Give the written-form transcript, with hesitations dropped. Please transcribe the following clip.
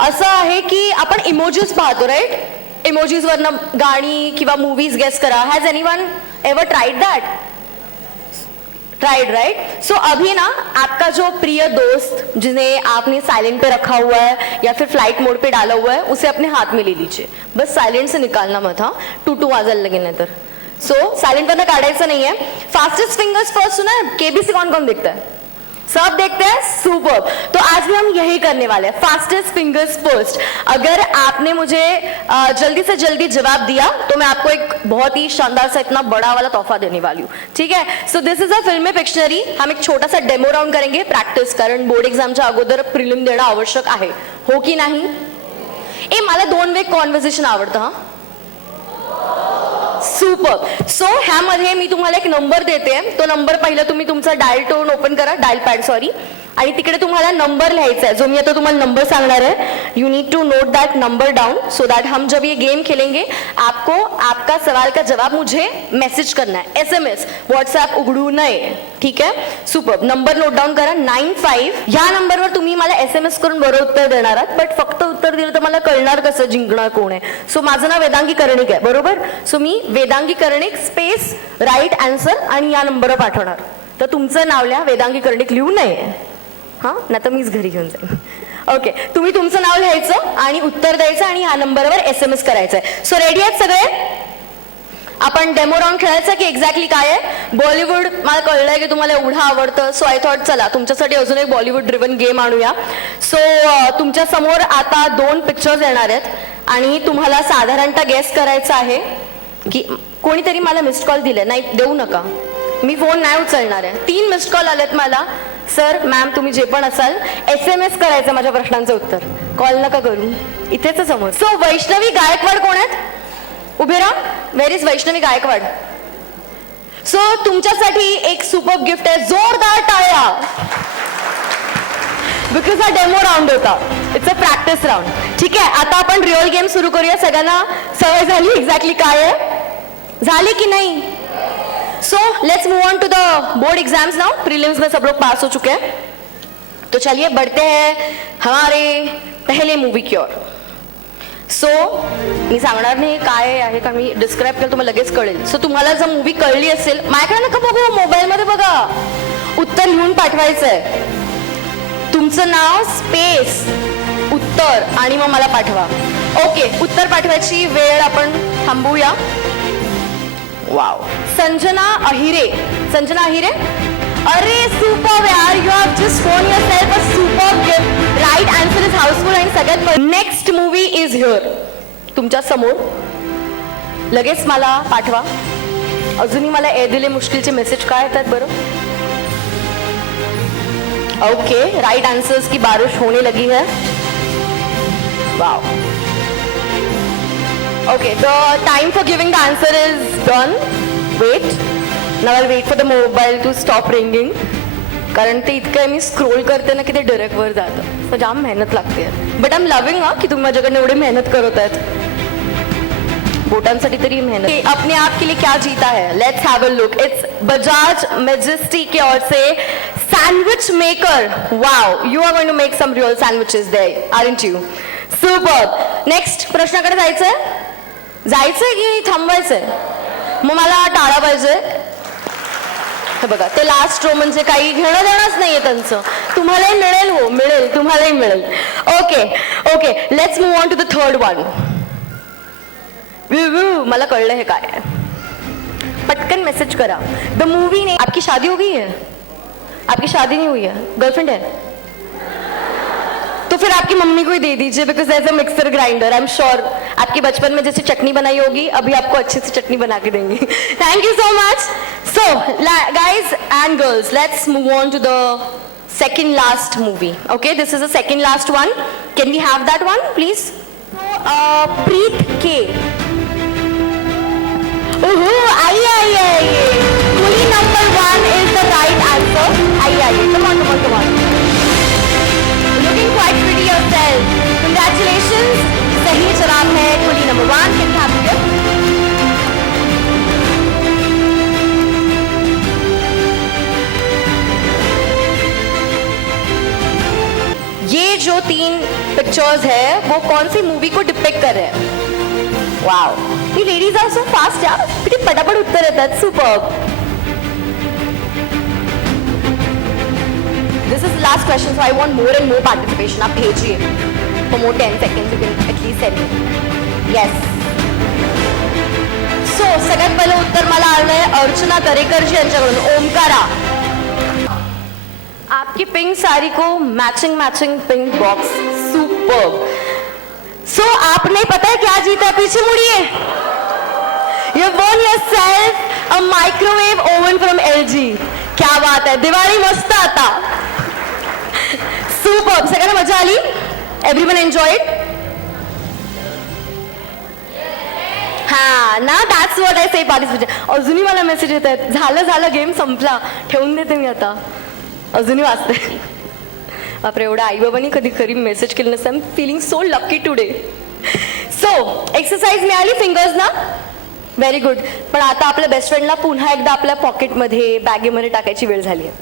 असं आहे की आपण इमोजीज पाहतो राईट. इमोजीज वरनं गाणी किंवा मूवीज गेस करा. Has anyone ever tried that? Tried right. So अभी ना आपका जो प्रिय दोस्त जिन्हें आपने साइलेंट पे रखा हुआ है या फिर फ्लाइट मोड पे डाला हुआ है उसे अपने हाथ में ले लीजिए. बस साइलेंट से निकालना मत. हाँ टू वाजायला लगेल नाही तर. सो साइलेंट वरनं काढायचं नाहीये. फास्टेस्ट फिंगर्स फर्स्ट सुना है. केबीसी कौन कौन देखता है? सब देखते हैं. सुपर. तो आज भी हम यही करने वाले हैं, फास्टेस्ट फिंगर्स फर्स्ट. अगर आपने मुझे जल्दी से जल्दी जवाब दिया तो मैं आपको एक बहुत ही शानदार सा इतना बड़ा वाला तोहफा देने वाली हूँ. ठीक है. सो दिस इज अ फिल्मी पिक्शनरी. हम एक छोटा सा डेमो राउंड करेंगे प्रॅक्टिस, कारण बोर्ड एक्झामच्या अगोदर प्रिलिम देणं आवश्यक आहे. हो की नाही? मला 2 वे कॉन्व्हर्सेशन आवडतं. हा सुपर. सो ह्यामध्ये मी तुम्हाला एक नंबर देते. तो नंबर पहिला तुम्ही तुमचा डायल टोन ओपन करा, डायल पॅड सॉरी, आणि तिकडे तुम्हाला नंबर लिहायचा है. जो मी आता तुम्हाला नंबर सांगणार है, you need to note that number down so that हम जब ये गेम खेलेंगे आपको आपका सवाल का जवाब मुझे मैसेज करना है. SMS व्हॉट्सॲप उघडू नये. ठीक है. सुपर. नंबर नोट डाऊन करा 95. ह्या नंबरवर तुम्ही मला SMS करून बरोबर उत्तर देणार आहात. बट फक्त उत्तर दिलं तर मला कळणार कसं जिंकणार कोण आहे. सो माझं नाव वेदांगी कर्णिक आहे बरोबर. सो मी Vedangi Karnik space right answer आणि या नंबरवर पाठवणार. तर तुमचं नाव लिहा, वेदांगी कर्णिक लिहू नये. हां नाही तर मीच घरी घेऊन जाईन. ओके. तुम्ही तुमचं नाव लिहायचं आणि उत्तर द्यायचं आणि ह्या नंबरवर SMS करायचं आहे. सो रेडी आहेत सगळे? आपण डेमो राऊंड खेळायचं की एक्झॅक्टली काय आहे. बॉलिवूड मला कळलंय की तुम्हाला एवढं आवडतं. सो आय थॉट चला तुमच्यासाठी अजून एक बॉलिवूड ड्रिवन गेम आणूया. सो तुमच्या समोर आता 2 पिक्चर्स येणार आहेत आणि तुम्हाला साधारणतः गेस करायचं आहे की कोणीतरी मला मिस्ड कॉल दिले. नाही देऊ नका, मी फोन नाही उचलणार आहे. 3 मिस्ड कॉल आलेत मला. सर मॅम तुम्ही जे पण असाल SMS करायचं माझ्या प्रश्नांचं उत्तर, कॉल नका करू. इथेच समोर. सो वैष्णवी गायकवाड कोण आहेत? उभे राहा. Where is Vaishnavi Gaikwad? So तुमच्यासाठी एक सुपर गिफ्ट आहे. जोरदार टाळ्या. बिकॉज हा डेमो राऊंड होता. It's a practice round. ठीक आहे. आता आपण रिअल गेम सुरू करूया. सगळ्यांना सवय झाली एक्झॅक्टली काय आहे? झाली की नहीं? So let's move on to the board exams now. Prelims में सब लोग पास हो चुके हैं. तो चलिए बढ़ते हैं हमारे पहले मूवी की ओर. सो मी सांगणार नाही काय आहे का, मी डिस्क्राईब केलं तुम्हाला लगेच कळेल. सो तुम्हाला जर मूवी कळली असेल, माझ्याकडे नका बघू, मोबाईलमध्ये बघा. उत्तर लिहून पाठवायचंय. तुमचं नाव स्पेस उत्तर आणि मग मला पाठवा. ओके. उत्तर पाठवायची वेळ आपण थांबवूया. वाव. संजना अहिरे. संजना अहिरे. अरे सुपर यार, you have just won yourself a super gift. Right answer is Housefull. आणि सगळ्यात नेक्स्ट मूवी इज हिअर. तुमच्या समोर. लगेच मला पाठवा. अजूनही मला ए दिले मुश्किलचे मेसेज काय येतात बरं? ओके. राइट आंसर्स की बारिश होने लगी है. Wow. Okay, the time for giving the answer is done. Wait. Now I'll wait for the mobile to stop ringing. कारण ते इतकं मी स्क्रोल करते ना की ते डायरेक्ट वर जातं. जाम मेहनत लागते. बट आय एम लविंग हा की तुम्ही माझ्याकडनं एवढी मेहनत करत आहेत. बोटांसाठी तरी मेहनत. अपने आप के लिए क्या जीता है? Let's have a look. It's Bajaj Majesty की ओर से sandwich maker. Wow. You are going to make some real sandwiches there, aren't you? Super. Next प्रश्नाकडे जायचंय. जायचंय की थांबवायचंय? मग मला टाळा पाहिजे. हे बघा ते लास्ट रो म्हणजे काही घेणं देणंच नाहीये त्यांचं. तुम्हालाही मिळेल. हो मिळेल, तुम्हालाही मिळेल. Okay okay. Let's move on to the third one. मला कळलं हे काय आहे. पटकन मैसेज करा. द मूवी ने. आपकी शादी हो गई है? आपकी शादी नहीं हुई है? गर्लफ्रेंड है? तो फिर आपकी मम्मी को ही दे दीजिए because as a mixer grinder I am sure आपकी बचपन में जैसे चटनी बनाई होगी अभी आपको अच्छी सी चटनी बना के देंगे. Thank you so much. So guys and girls let's move on to the second last movie. Okay this is the second last one. Can we have that one please? Preet के. आइए आइए आइए. Coolie number 1 is the right answer. आइए आइए. Come on come on come on. Looking quite pretty yourself. Congratulations. सही जवाब है Coolie number 1. Can we have it? ये जो 3 पिक्चर पिक्चर्स है वो कौन सी मूवी को डिपेक्ट कर रहे हैं? वाव, ये लेडीज आर सो फास्ट यार, किती पटापट उत्तर येतात. Superb. This is the last question, so I want more and more participation. आप भेजिए for more 10 seconds. You can at least send me. Yes. So सगळ्यात पहिलं उत्तर मला आलंय अर्चना करेकरजी यांच्याकडून. ओमकारा, आपकी पिंक साड़ी को matching pink box. Superb. So आपने पता है क्या जीता? पीछे मुड़िए. You won yourself a microwave oven from LG. क्या बात है, दिवाळी मस्त आता. सुपर्ब. सगळ्यांना मजा आली? Everyone enjoyed? हा ना, that's what I say participate. अजूनही मला मेसेज येत आहेत, झालं गेम संपला, ठेवून देते मी आता. अजूनही वाचते. बापरे, एवढ्या आईबाबांनी कधी खरी मेसेज केलं नसतं. I am feeling so lucky today. So exercise मिळाली फिंगर्स ना? Very good. पण आता आपल्या बेस्ट फ्रेंडला पुन्हा एकदा आपल्या पॉकेटमध्ये बॅगेमध्ये टाकायची वेळ झाली आहे.